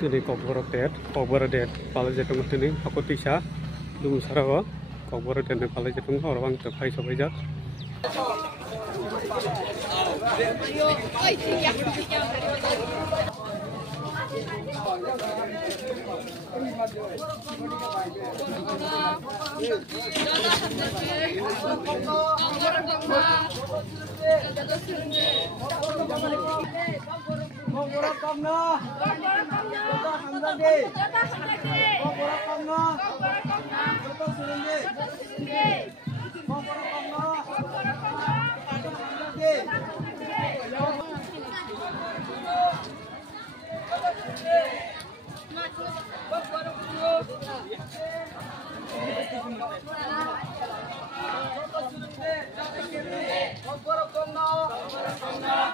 Tini kokbor det pala jatong tini aku tisa dum sarawa kokbor det pala jatong orang terkai sobajak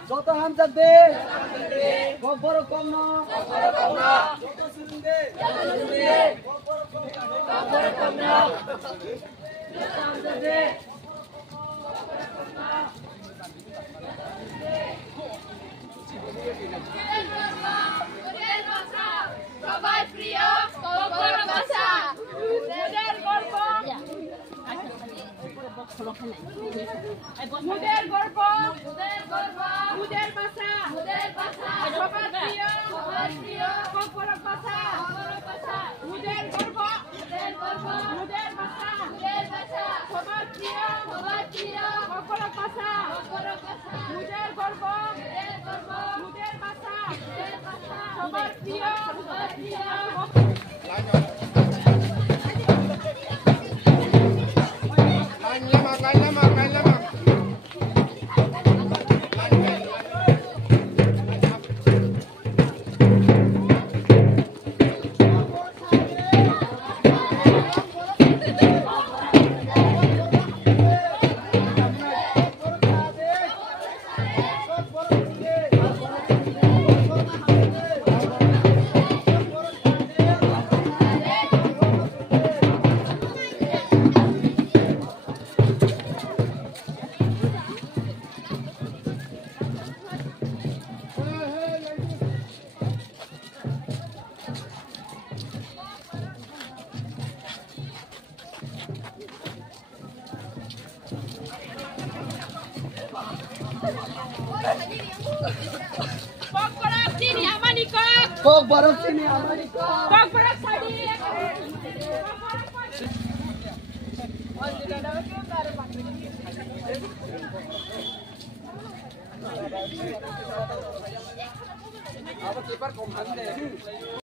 Joto hamzat de, gobbor komna, joto surun de, gobbor komna, joto hamzat de. সবাই প্রিয় গোবর ভাষা মুদের গর্ব মুদের গর্ব মুদের ভাষা সবার প্রিয় গোবর ভাষা মুদের গর্ব মুদের ভাষা সবার প্রিয় গোবর ভাষা মুদের গর্ব মুদের ভাষা সবার প্রিয় Kok barok sini Amerika. Kok berat tadi. Apa kiper komando.